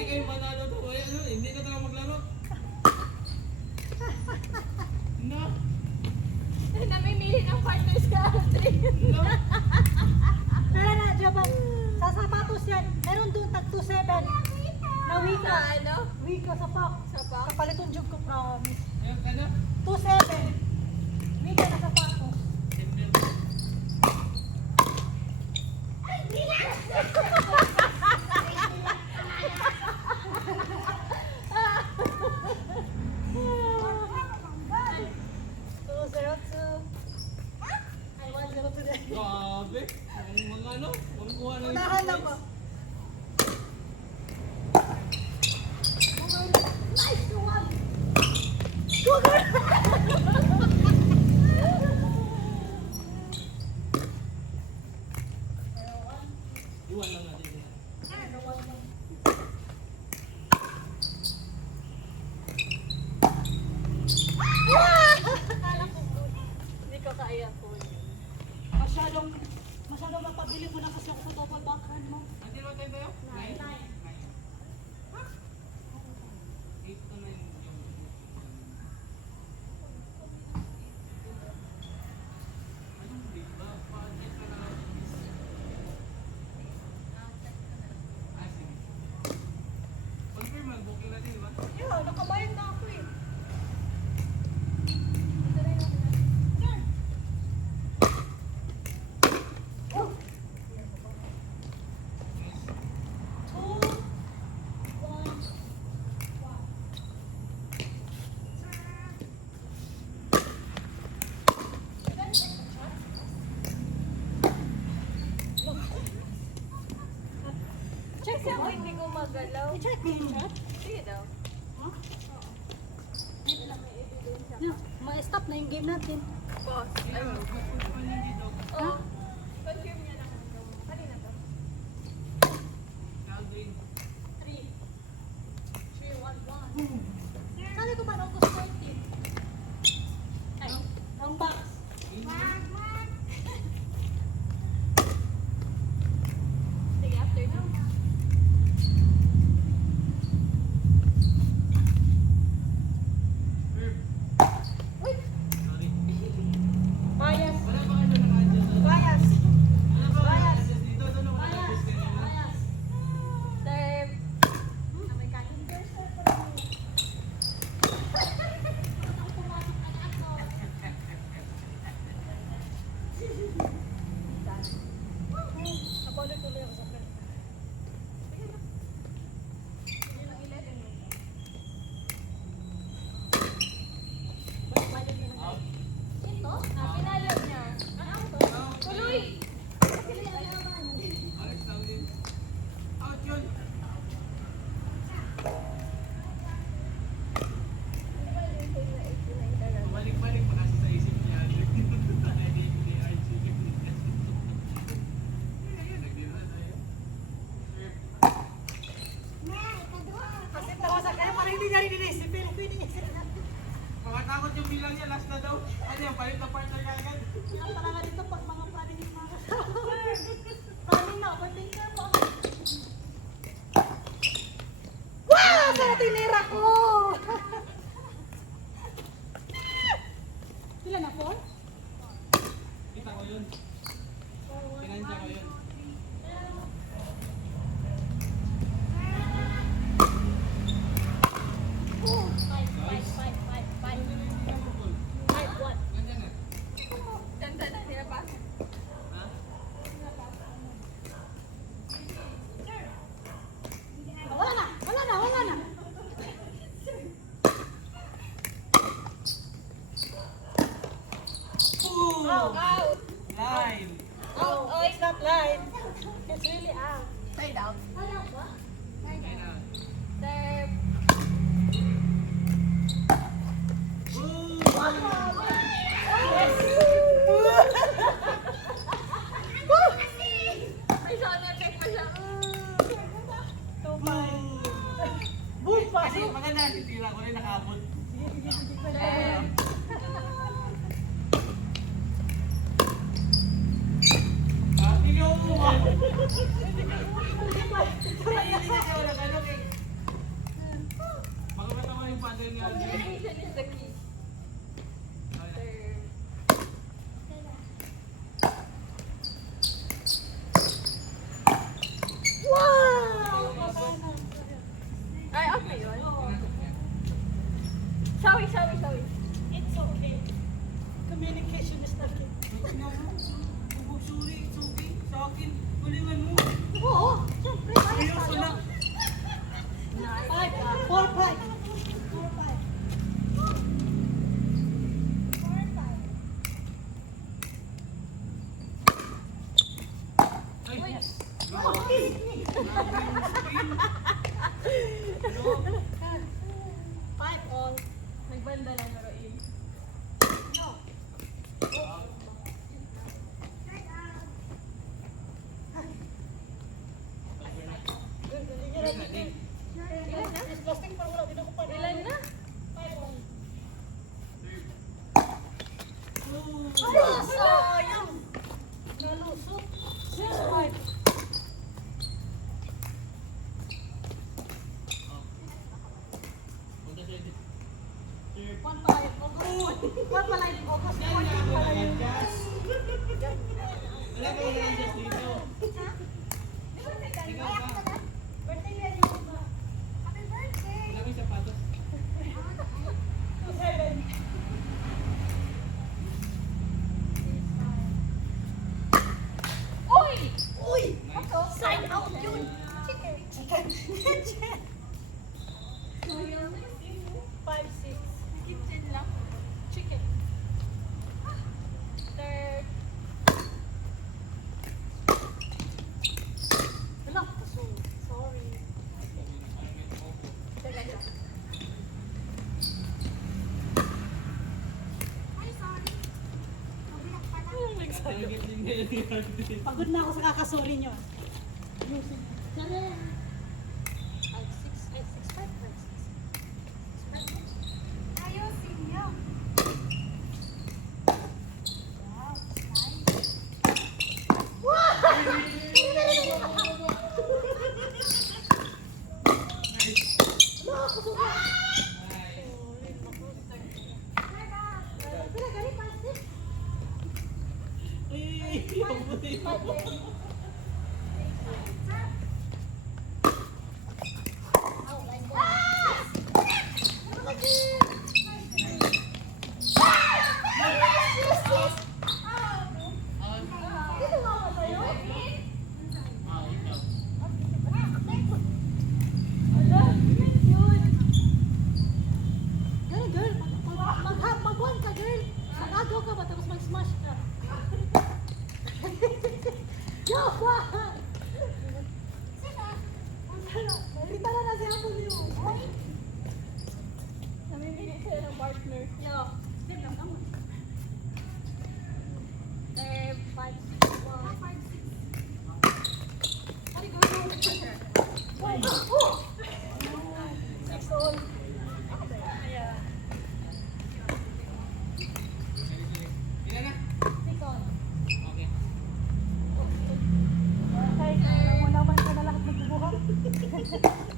hindi kayo manalo to. Hindi na talaga maglaro. No? Namimili ng partners ka, Aldrin. No? Pero na, Japan, sa sapatos yan, meron doon tag 2.7 na wika. Sa ano? Wika sa pak. Sa pak? Kapaliton job ko, promise. Yung ano? 2.7. Wika na sapatos. Grabe. Ang mga ano? Ang kuha ng Unahan lang ko. Nice one! Sugar! Iwan lang natin. Hindi ko kaya po. Masyadong mapabili mo na kasi ako sa double backhand mo. Hindi ba tayo? 9? 8 to 9. Anong big ba? Pa-check na lang. Sige. Confirm, mag-booking natin, di ba? Yeah, nakabayad na ako eh. Check mo, hindi ko magalaw. I-check mo yung chat. Sige daw. Yeah, ma-stop na yung game natin. Pause. Ayun, mag-confirm niya dito. Oh. Confirm niya lang. Kanina to. Calvin. 3. 3, 1, 1. Sabi ko ba August 30? Ay, wrong box. Sige, after now. Uy, Sorry. bias. Wala ba kayo naka-adjust? Bias. Wala ba kayo naka-adjust dito? Doon ako naka-adjust kanina. Bias. Serve. Nabalot tuloy ako sa friend. Yun ang 11 mo. Balik yun. Out. Ito? Pinalo niya. Tuloy! Alex Taulin. Out yun. Balik-balik pa kasi sa isip niya. Hindi RG. Ayun, nagdira tayo. Trip. Kasi tawasan kayo para hindi niya rin inisip. Pero pinisip natin. Makatakot yung bilang niya, last na daw. Ano yung palit na partner ka agad? Ang talaga dito pag mga planning yung mga planning na, overthinker po. Wow! Sa tinira ko! Sila na po? Kita ko yun. Pinansya ko yun. Ganyan na. Tanda na, sila pa. Ha? Wala na! Wala na! Wala na! Boom! Out! Line! Out! Oh, it's not live. It's really out. Side out. Ayun na. Serve. Boom! Ay, sana check pa siya. Boom pa! Kasi maganda, titira ko rin nakabot. Serve. Hindi ka umuha. Hindi kasi wala ganun eh. Five all. Nagbanda na laruin. Plastic pa wala, din ako pa. Ilan na? Ay, sayang! Nalusot. 6-5. Punta sa edit. One pala yung focus. One pala yung focus. One pala yung Gas. Wala ko na gas dito. Ikaw ka. birthday yan yung iba. Happy birthday! Wala may sapatos. 2-7. Uy! Uy! Sign out yun! Chicken. Chicken. 5-6. Kitchen lang. Chicken. Third. Wala. Sorry. Teka lang. Target din nila ni Hardy. Pagod na ako sa kakasorry nyo. Sorry. Ayusin nyo. Girl, mag-one ka, girl. Mag-agaw ka ba, tapos mag-smash ka. Yawa! Rita na si Apple niyo. Namimili sila ng partner. Yo. Third. 5-6. 6 all. Ilan na? Second. Okay. Kahit wala man ka na lahat magbubuhat.